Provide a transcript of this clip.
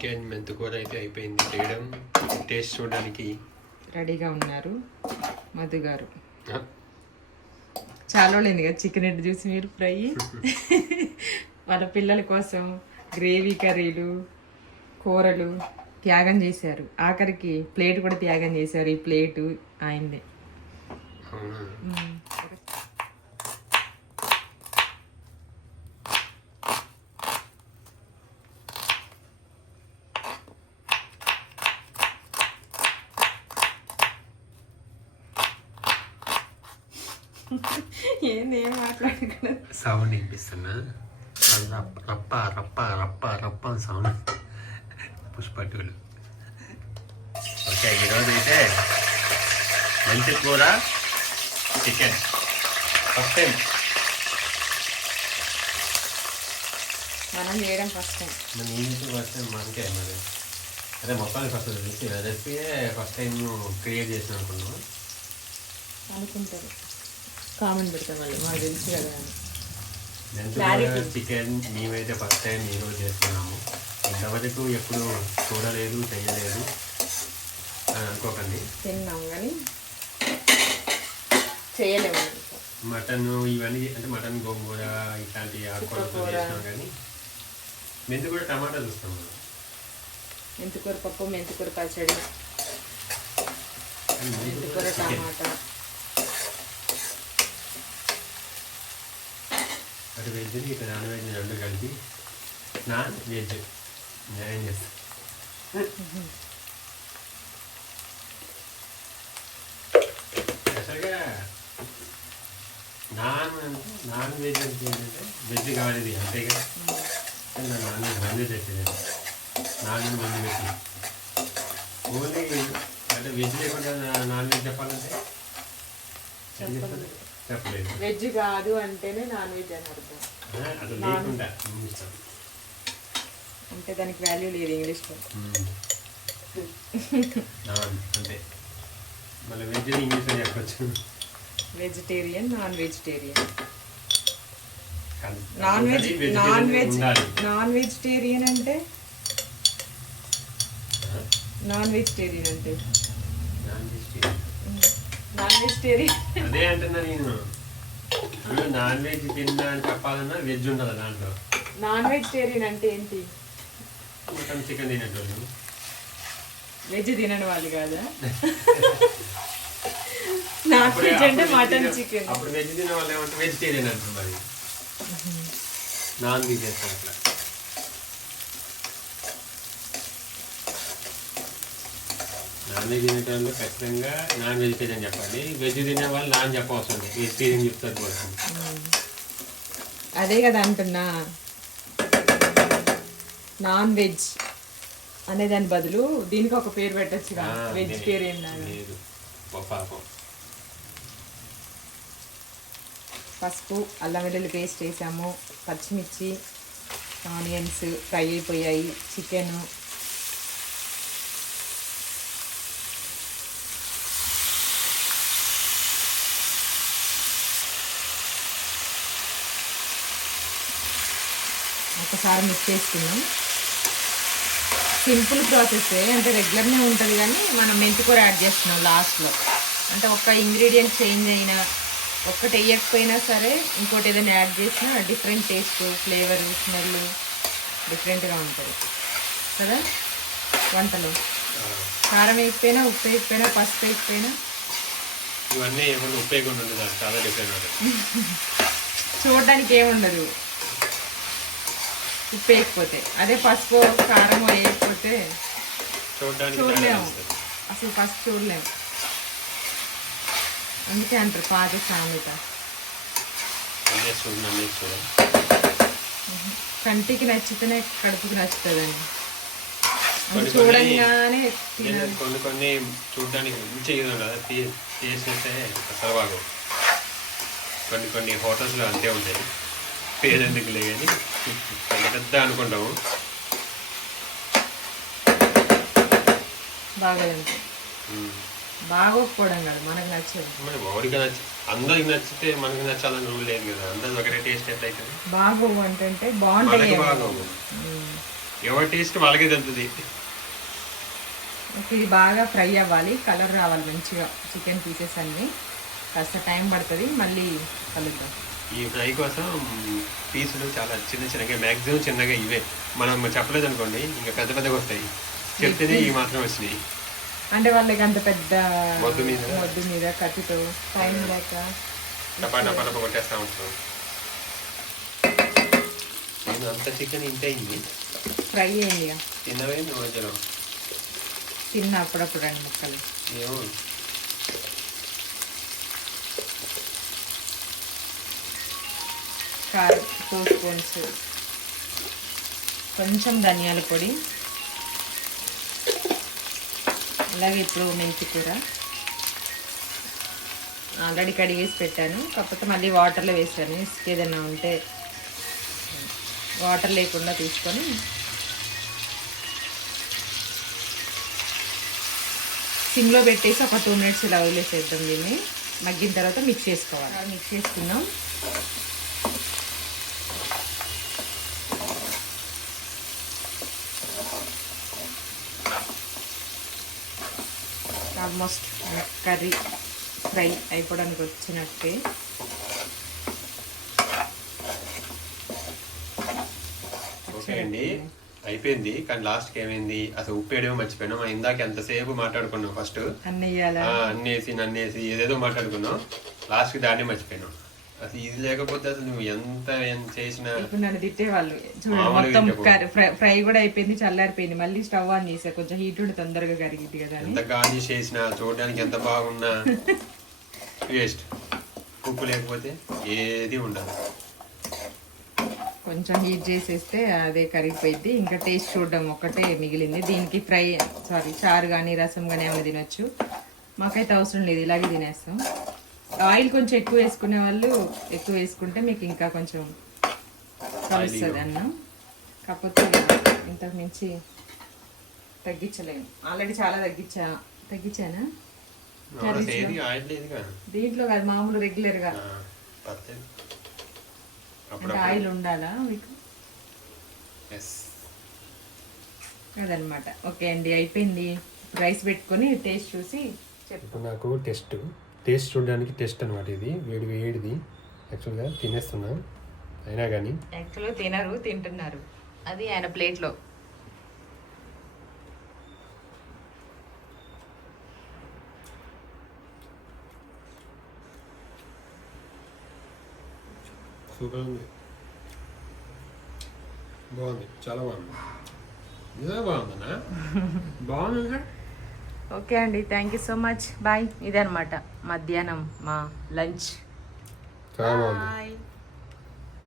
Chicken మెంతుకూర అయితే అయిపోయింది. చేయడం టేస్ట్ చూడడానికి రెడీగా ఉన్నారు. మధు గారు. చాలా రోజులైంది కదా చికెన్ ఎడ్ చూసి మీరు ఫ్రై. వాళ్ళ పిల్లల కోసం గ్రేవీ కర్రీలు కూరలు త్యాగం చేశారు. ఆఖరికి ప్లేట్ కూడా త్యాగం చేశారు. ఈ ప్లేటు ఆయనదే ఏంది ఏం మాట్లాడగలదు సౌండ్ వినిపిస్తున్నా రప్ప రప్ప రప్ప రప్ప సౌండ్. పుష్పటులు. ఓకే ఈరోజు అయితే మంచి కూర చికెన్. First time. మనం చేయడం ఫస్ట్ టైం. మన ఇంటి ఫస్ట్ టైం? మనకే మరి. అదే మొత్తానికి ఫస్ట్ తెలిసి రెసిపీ ఫస్ట్ టైం క్రియేట్ చేసిన అనుకున్నాం అనుకుంటారు కామెంట్ పెడతాం మళ్ళీ. మాకు తెలుసు కదా చికెన్ మేమైతే ఫస్ట్ టైం ఈరోజు చేస్తున్నాము. ఇంతవరకు ఎప్పుడు చూడలేదు చేయలేదు అని అనుకోకండి తిన్నాం కానీ చేయలేము మటన్ ఇవన్నీ అంటే మటన్ గోంగూర ఇట్లాంటి ఆకుకూరతో. చేసినాం కానీ మెంతి కూడా టమాటా చూస్తాం మనం. మెంతికూర పప్పు మెంతికూర పచ్చడి. మెంతికూర టమాటా. అటు వెజ్ ఇటు నాన్ వెజ్ రెండు కలిపి నాన్ వెజ్. న్యాయం చేస్తాం? అసలుగా నాన్ నాన్ వెజ్ అంటే ఏంటంటే వెజ్ కావాలి అంతేగా నాన్ వెజ్ మంది తెచ్చేది నాన్ వెజ్ మంది పెట్టి. ఓన్లీ అంటే వెజ్ లేకుండా నాన్ వెజ్ చెప్పాలంటే? ఏం చెప్పాలి? చెప్పలేదు వెజ్ కాదు అంటేనే నాన్ వెజ్ అని అర్థం అది లేకుండా. అంటే దానికి వాల్యూ లేదు. నాన్ అంతే మళ్ళీ వెజ్ ఇంగ్లీష్లో చెప్పచ్చు vegetarian non vegetarian. Non veg Vegetarian non veg. Non vegetarian అంటే? నాన్ వెజిటేరియన్ అంటే నాన్ వెజిటేరియన్ నాన్ వెజిటేరియన్ అదే అంటున్నా నేను. ఇప్పుడు నాన్ వెజ్ తిన్నా అని చెప్పాలన్నా వెజ్ ఉండాలి దాంట్లో. నాన్ వెజిటేరియన్ అంటే ఏంటి? Mutton chicken తినేటోళ్ళు. వెజ్ తినని వాళ్ళు కాదా? నాన్ వెజ్ అంటే మటన్ చికెన్ అప్పుడు వెజ్ తినే వాళ్ళు ఏమంటే వెజిటేరియన్ అంటారు మరి. నాన్ తీసేస్తారు అట్లా. నాన్ వెజ్ తినేటోళ్ళు ఖచ్చితంగా నాన్ వెజిటేరియన్ చెప్పాలి. వెజ్ తినే వాళ్ళు నాన్ చెప్పవలసి ఉంది వెజిటేరియన్ చెప్తారు కూడా. అదే కదా అంటున్నా. నాన్ వెజ్ అనే దాని బదులు దీనికి ఒక పేరు పెట్టచ్చు ఆ, వెజిటేరియన్ లేదు పాపం పసుపు అల్లం వెల్లుల్లి పేస్ట్ వేసాము. పచ్చిమిర్చి ఆనియన్స్ ఫ్రై అయిపోయాయి. చికెన్ ఒకసారి మిక్స్ చేసుకున్నాం సింపుల్ ప్రాసెస్ అంటే రెగ్యులర్నే ఉంటుంది కానీ మనం మెంతికూర యాడ్ చేస్తున్నాం లాస్ట్లో అంటే ఒక్క ఇంగ్రీడియంట్ చేంజ్ అయినా ఒక్కటి వేయకపోయినా సరే ఇంకోటి ఏదైనా యాడ్ చేసినా డిఫరెంట్ టేస్ట్ ఫ్లేవర్ స్మెల్ డిఫరెంట్గా ఉంటుంది. కదా? వంటలు. కారం వేయకపోయినా ఉప్పు వేయకపోయినా పసుపు వేయకపోయినా. ఇవన్నీ ఏమన్నా ఉపయోగం ఉండదు చాలా డిఫరెంట్ చూడడానికి ఏముండదు. ఉప్పు వేయకపోతే అదే పసుపు కారం వేయకపోతే చూడలేము. అసలు ఫస్ట్ చూడలేము. అందుకే అంటారు పాత సామెత కంటికి నచ్చితేనే కడుపుకి నచ్చుతుందండి. చూడంగానే కొన్ని కొన్ని కొన్ని చూడడానికి మంచిగా టేస్ట్ అసలు బాగు కొన్ని కొన్ని హోటల్స్లో అంతే ఉంటాయి. పేరెందుకులే కానీ పెద్ద అనుకుంటాము. ఉమ్. బాగోకపోవడం కాదు మనకు నచ్చదు. మరి ఎవరికి నచ్చి అందరికి నచ్చితే మనకి నచ్చాలని రూల్ లేదు. కదా అందరికి ఒకటే టేస్ట్ ఎట్లయితుంది బాగోవు అంటే బాగుంటాయి మనకి. బాగోవు. ఎవరి టేస్ట్ వాళ్ళకే తెలుస్తుంది. ఇది బాగా ఫ్రై అవ్వాలి. కలర్ రావాలి మంచిగా. చికెన్ పీసెస్ అన్ని. కాస్త టైం పడుతుంది. మళ్ళీ కలుద్దాం. ఈ ఫ్రై కోసం పీసులు చాలా చిన్న చిన్నగా మ్యాక్సిమం చిన్నగా ఇవే. మనం చెప్పలేదు అనుకోండి ఇంకా పెద్ద పెద్దగా వస్తాయి. చెప్తేనే ఈ మాత్రం వచ్చినాయి. అంటే వాళ్ళకి అంత పెద్ద మొద్దు మీద. మొద్దు మీద కత్తితో టైం లేక టపా టపా టపా కొట్టేస్తా ఉంటాం నేను అంత చికెన్ ఇంత అయింది. ఫ్రై అయింది. తిన్నవే నువ్వు మధ్యలో తిన్న అప్పుడప్పుడు రెండు ముక్కలు. ఏమో. కారం ఫోర్ స్పూన్స్ కొంచెం ధనియాల పొడి. అలాగే ఇప్పుడు మెంతి కూర ఆల్రెడీ కడిగేసి పెట్టాను. కాకపోతే మళ్ళీ వాటర్లో వేసాను. ఇసుక ఏదైనా ఉంటే వాటర్ లేకుండా తీసుకొని సిమ్లో పెట్టేసి ఒక టూ మినిట్స్ ఇలా వదిలేసేద్దాం దీన్ని. మగ్గిన తర్వాత మిక్స్ చేసుకోవాలి. మిక్స్ చేసుకున్నాం ఆల్మోస్ట్ కర్రీ ఫ్రై అయిపోవడానికి వచ్చినట్టే. ఓకే అండి. అయిపోయింది. కానీ లాస్ట్కి ఏమైంది? అసలు ఉప్పు వేయడమే మర్చిపోయాను. మనం ఇందాక ఎంతసేపు మాట్లాడుకున్నాం ఫస్ట్. అన్నేసి నన్నేసి ఏదేదో మాట్లాడుకున్నాం. లాస్ట్కి దాన్ని మర్చిపోయాను. అసలు ఇది లేకపోతే అసలు నువ్వు ఎంత ఏం చేసినా ఇప్పుడు నన్ను తిట్టేవాళ్ళు. చూడండి మొత్తం ఫ్రై కూడా అయిపోయింది చల్లారిపోయింది. మళ్ళీ స్టవ్ ఆన్ చేసా. కొంచెం హీట్ ఉండి తొందరగా కరిగింది కదా ఎంత గార్నిష్ చేసినా చూడడానికి ఎంత బాగున్నా వేస్ట్. ఉప్పు లేకపోతే ఏది ఉండదు. కొంచెం హీట్ చేసేస్తే అదే కరిగిపోయింది ఇంకా టేస్ట్ చూడడం ఒక్కటే మిగిలింది. దీనికి ఫ్రై సారీ చారు కానీ రసం కానీ ఏమైనా తినొచ్చు. మాకైతే అవసరం లేదు ఇలాగే తినేస్తాం. ఆయిల్ కొంచెం ఎక్కువ వేసుకునే వాళ్ళు ఎక్కువ వేసుకుంటే మీకు ఇంకా కొంచెం కలుస్తుంది అన్నం. కాకపోతే ఇంతకు మించి తగ్గించలేము. ఆల్రెడీ చాలా తగ్గించా తగ్గించానా? దీంట్లో కాదు మామూలు రెగ్యులర్గా అంటే ఆయిల్ ఉండాలా మీకు? అదనమాట. ఓకే అండి అయిపోయింది. రైస్ పెట్టుకొని టేస్ట్ చూసి చెప్పు. నాకు టెస్ట్. టేస్ట్ చూడడానికి టెస్ట్ అనమాట ఇది. వేడి వేడిది. యాక్చువల్గా తినేస్తున్నా. అయినా కానీ యాక్చువల్గా తినరు తింటున్నారు. అది ఆయన ప్లేట్లో. సూపర్ ఉంది. బాగుంది. చాలా బాగుంది. నిజంగా బాగుందన్నా? బాగుంది ఓకే అండి thank you so much bye ఇదనమాట మధ్యాహ్నం మా లంచ్. బాయ్